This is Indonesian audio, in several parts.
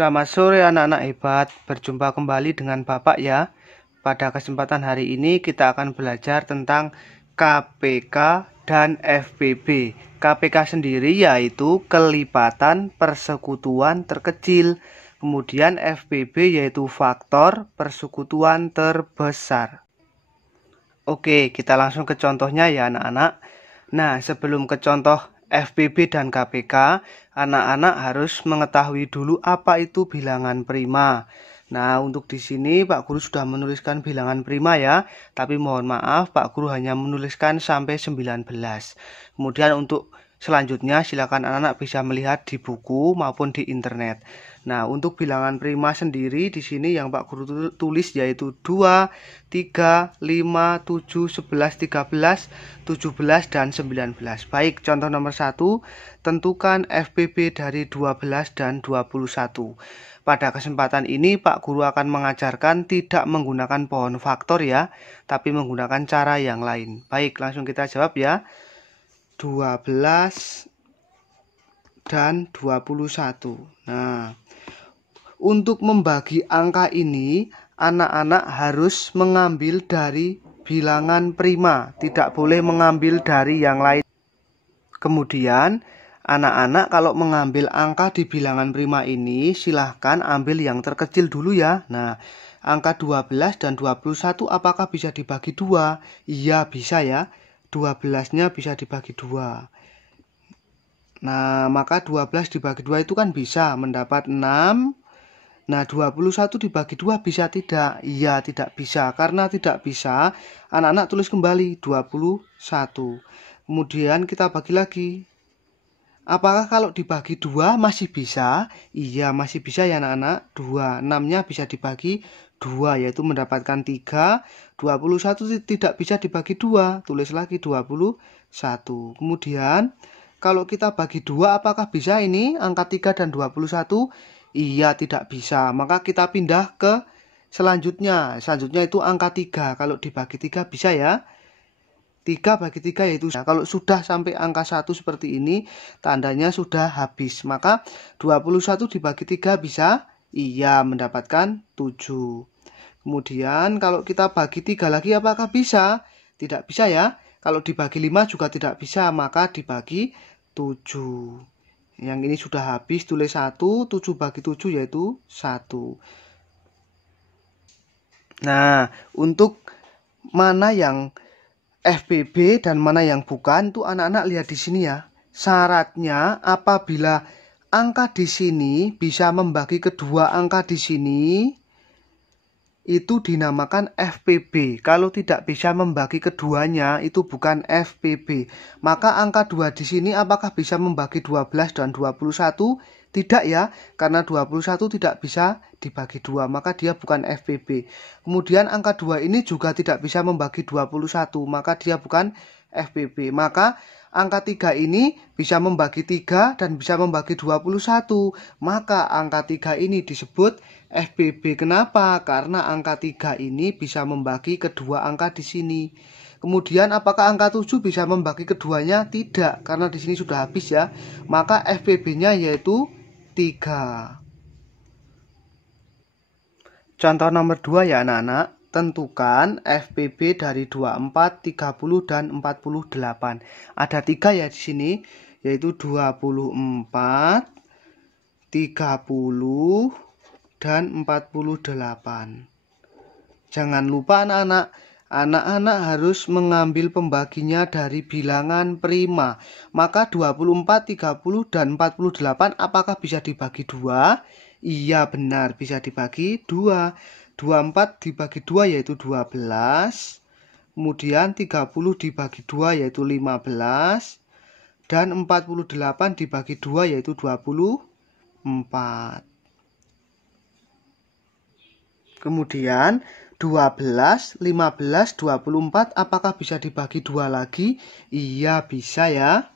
Selamat sore anak-anak hebat, berjumpa kembali dengan Bapak ya. Pada kesempatan hari ini kita akan belajar tentang KPK dan FPB. KPK sendiri yaitu kelipatan persekutuan terkecil. Kemudian FPB yaitu faktor persekutuan terbesar. Oke, kita langsung ke contohnya ya anak-anak. Nah, sebelum ke contoh FPB dan KPK, anak-anak harus mengetahui dulu apa itu bilangan prima. Nah, untuk di sini Pak Guru sudah menuliskan bilangan prima ya, tapi mohon maaf Pak Guru hanya menuliskan sampai 19. Kemudian untuk selanjutnya silakan anak-anak bisa melihat di buku maupun di internet. Nah, untuk bilangan prima sendiri di sini yang Pak Guru tulis yaitu 2, 3, 5, 7, 11, 13, 17, dan 19. Baik, contoh nomor 1, tentukan FPB dari 12 dan 21. Pada kesempatan ini Pak Guru akan mengajarkan tidak menggunakan pohon faktor ya, tapi menggunakan cara yang lain. Baik, langsung kita jawab ya. 12 dan 21. Nah, untuk membagi angka ini, anak-anak harus mengambil dari bilangan prima, tidak boleh mengambil dari yang lain. Kemudian, anak-anak kalau mengambil angka di bilangan prima ini, silahkan ambil yang terkecil dulu ya. Nah, angka 12 dan 21 apakah bisa dibagi 2? Iya, bisa ya. 12-nya bisa dibagi 2. Nah, maka 12 dibagi 2 itu kan bisa mendapat 6. Nah, 21 dibagi 2 bisa tidak? Iya, tidak bisa. Karena tidak bisa, anak-anak tulis kembali 21. Kemudian kita bagi lagi. Apakah kalau dibagi 2 masih bisa? Iya, masih bisa ya anak-anak. 2, 6-nya bisa dibagi 2, yaitu mendapatkan 3. 21 tidak bisa dibagi 2. Tulis lagi 21. Kemudian, kalau kita bagi 2, apakah bisa ini angka 3 dan 21? Iya, tidak bisa. Maka kita pindah ke selanjutnya. Selanjutnya itu angka 3. Kalau dibagi 3 bisa ya. 3 bagi 3 yaitu kalau sudah sampai angka 1 seperti ini, tandanya sudah habis. Maka 21 dibagi 3 bisa? Iya, mendapatkan 7. Kemudian kalau kita bagi 3 lagi apakah bisa? Tidak bisa ya. Kalau dibagi 5 juga tidak bisa, maka dibagi 7. Yang ini sudah habis, tulis 1, 7 bagi 7 yaitu 1. Nah, untuk mana yang FPB dan mana yang bukan, itu anak-anak lihat di sini ya. Syaratnya apabila angka di sini bisa membagi kedua angka di sini, itu dinamakan FPB. Kalau tidak bisa membagi keduanya, itu bukan FPB. Maka angka 2 di sini apakah bisa membagi 12 dan 21? Tidak ya, karena 21 tidak bisa dibagi 2, maka dia bukan FPB. Kemudian angka 2 ini juga tidak bisa membagi 21, maka dia bukan FPB. Maka angka 3 ini bisa membagi 3 dan bisa membagi 21. Maka angka 3 ini disebut FPB. Kenapa? Karena angka 3 ini bisa membagi kedua angka di sini. Kemudian apakah angka 7 bisa membagi keduanya? Tidak, karena di sini sudah habis ya. Maka FPB-nya yaitu 3. Contoh nomor 2 ya anak-anak. Tentukan FPB dari 24, 30, dan 48. Ada 3 ya di sini, yaitu 24, 30, dan 48. Jangan lupa anak-anak harus mengambil pembaginya dari bilangan prima. Maka 24, 30, dan 48 apakah bisa dibagi 2? Iya, benar, bisa dibagi 2. 24 dibagi 2 yaitu 12. Kemudian 30 dibagi 2 yaitu 15. Dan 48 dibagi 2 yaitu 24. Kemudian 12, 15, 24 apakah bisa dibagi 2 lagi? Iya, bisa ya.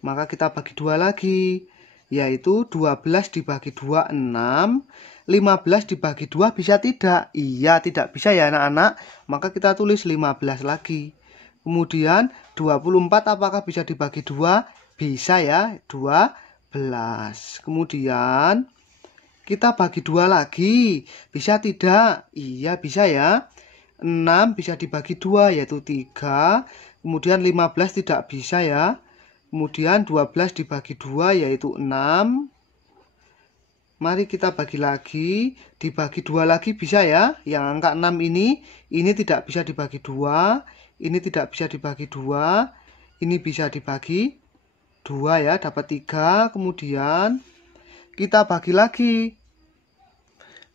Maka kita bagi 2 lagi, yaitu 12 dibagi 2, 6. 15 dibagi 2 bisa tidak? Iya, tidak bisa ya anak-anak. Maka kita tulis 15 lagi. Kemudian 24 apakah bisa dibagi 2? Bisa ya, 12. Kemudian kita bagi 2 lagi. Bisa tidak? Iya, bisa ya. 6 bisa dibagi 2 yaitu 3. Kemudian 15 tidak bisa ya. Kemudian 12 dibagi 2 yaitu 6. Mari kita bagi lagi. Dibagi 2 lagi bisa ya. Yang angka 6 ini tidak bisa dibagi 2. Ini tidak bisa dibagi 2. Ini bisa dibagi 2 ya, dapat 3. Kemudian kita bagi lagi.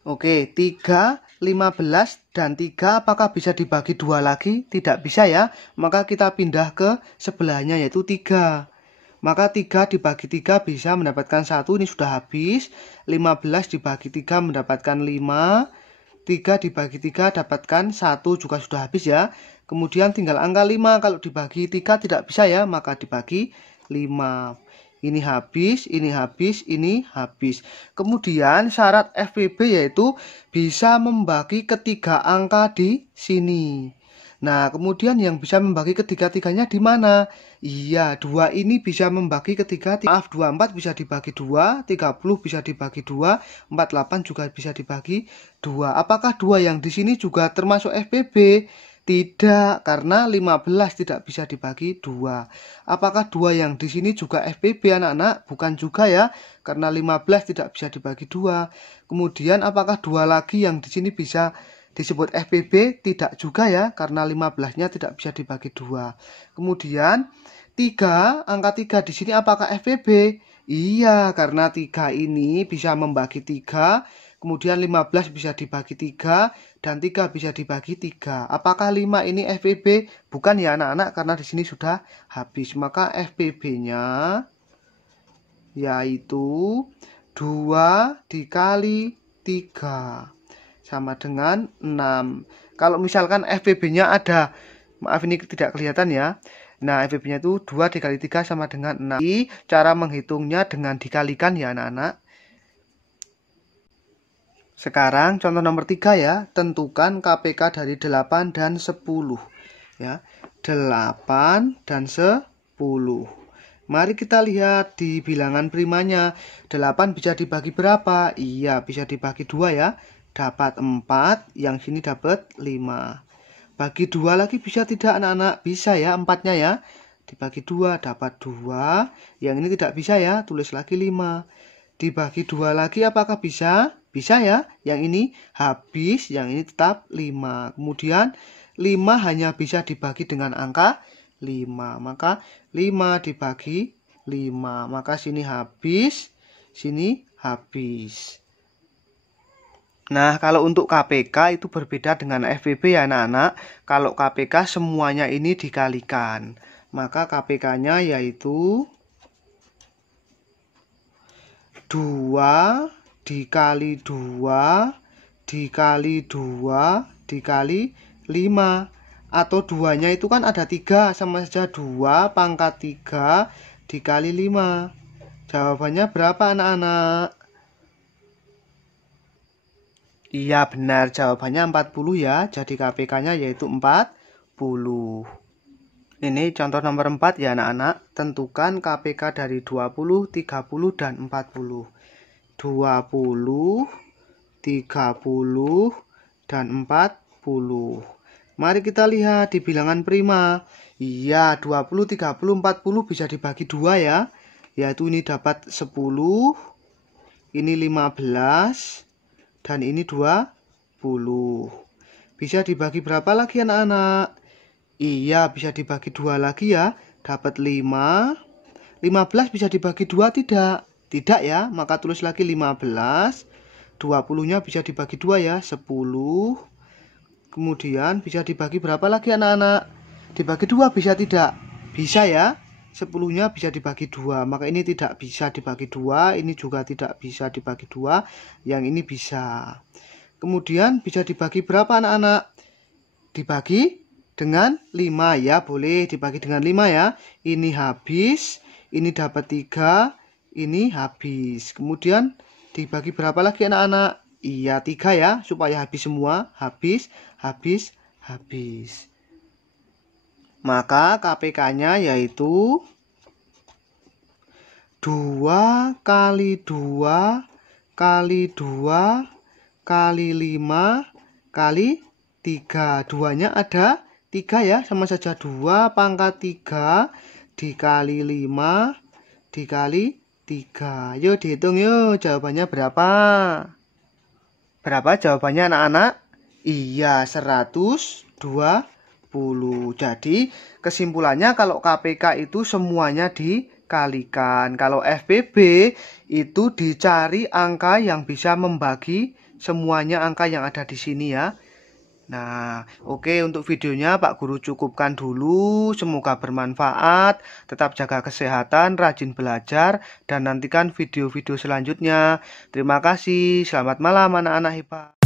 Oke, 3, 15, dan 3 apakah bisa dibagi 2 lagi? Tidak bisa ya. Maka kita pindah ke sebelahnya yaitu 3. Maka 3 dibagi 3 bisa mendapatkan 1. Ini sudah habis. 15 dibagi 3 mendapatkan 5. 3 dibagi 3 dapatkan 1 juga sudah habis ya. Kemudian tinggal angka 5. Kalau dibagi 3 tidak bisa ya. Maka dibagi 5. Ini habis, ini habis, ini habis. Kemudian syarat FPB yaitu bisa membagi ketiga angka di sini. Nah, kemudian yang bisa membagi ketiga-tiganya di mana? Iya, 2 ini bisa membagi ketiga. Maaf, 24 bisa dibagi 2, 30 bisa dibagi 2, 48 juga bisa dibagi 2. Apakah 2 yang di sini juga termasuk FPB? Tidak, karena 15 tidak bisa dibagi 2. Apakah 2 yang di sini juga FPB anak-anak? Bukan juga ya, karena 15 tidak bisa dibagi 2. Kemudian apakah 2 lagi yang di sini bisa disebut FPB? Tidak juga ya, karena 15-nya tidak bisa dibagi 2. Kemudian 3, angka 3 di sini apakah FPB? Iya, karena 3 ini bisa membagi 3. Kemudian 15 bisa dibagi 3 dan 3 bisa dibagi 3. Apakah 5 ini FPB? Bukan ya anak-anak, karena di sini sudah habis. Maka FPB-nya yaitu 2 dikali 3 sama dengan 6. Kalau misalkan FPB-nya ada, maaf ini tidak kelihatan ya. Nah, FPB-nya itu 2 dikali 3 sama dengan 6. Cara menghitungnya dengan dikalikan ya anak-anak. Sekarang contoh nomor 3 ya, tentukan KPK dari 8 dan 10 ya. 8 dan 10. Mari kita lihat di bilangan primanya. 8 bisa dibagi berapa? Iya, bisa dibagi 2 ya. Dapat 4, yang sini dapat 5. Bagi 2 lagi bisa tidak anak-anak? Bisa ya, 4-nya ya. Dibagi 2 dapat 2. Yang ini tidak bisa ya, tulis lagi 5. Dibagi 2 lagi apakah bisa? Bisa ya, yang ini habis, yang ini tetap 5. Kemudian 5 hanya bisa dibagi dengan angka 5. Maka 5 dibagi 5. Maka sini habis, sini habis. Nah, kalau untuk KPK itu berbeda dengan FPB ya anak-anak. Kalau KPK semuanya ini dikalikan. Maka KPK-nya yaitu 2 dikali 2 dikali 2 dikali 5. Atau 2-nya itu kan ada 3, sama saja 2 pangkat 3 dikali 5. Jawabannya berapa anak-anak? Iya benar, jawabannya 40 ya. Jadi KPK-nya yaitu 40. Ini contoh nomor 4 ya anak-anak. Tentukan KPK dari 20, 30, dan 40. 20, 30, dan 40. Mari kita lihat di bilangan prima. Iya, 20, 30, 40 bisa dibagi 2 ya. Yaitu ini dapat 10, ini 15, dan ini 20. Bisa dibagi berapa lagi anak-anak? Iya, bisa dibagi 2 lagi ya. Dapat 5. 15 bisa dibagi 2 tidak? Tidak ya, maka tulis lagi 15. 20-nya bisa dibagi 2 ya, 10. Kemudian bisa dibagi berapa lagi anak-anak? Dibagi 2 bisa tidak? Bisa ya. 10-nya bisa dibagi 2. Maka ini tidak bisa dibagi 2. Ini juga tidak bisa dibagi 2. Yang ini bisa. Kemudian bisa dibagi berapa anak-anak? Dibagi dengan 5 ya. Boleh dibagi dengan 5 ya. Ini habis. Ini dapat 3. Ini habis. Kemudian dibagi berapa lagi anak-anak? Iya 3 ya. Supaya habis semua. Habis, habis, habis. Maka KPK-nya yaitu 2 kali 2 kali 2 kali 5 kali 3. Duanya ada 3 ya, sama saja 2 pangkat 3 dikali 5 dikali 3. Yuk dihitung yuk, jawabannya berapa? Berapa jawabannya anak-anak? Iya, 120. Jadi kesimpulannya kalau KPK itu semuanya dikalikan. Kalau FPB itu dicari angka yang bisa membagi semuanya angka yang ada di sini ya. Nah, oke, untuk videonya Pak Guru cukupkan dulu. Semoga bermanfaat. Tetap jaga kesehatan, rajin belajar, dan nantikan video-video selanjutnya. Terima kasih. Selamat malam anak-anak hebat.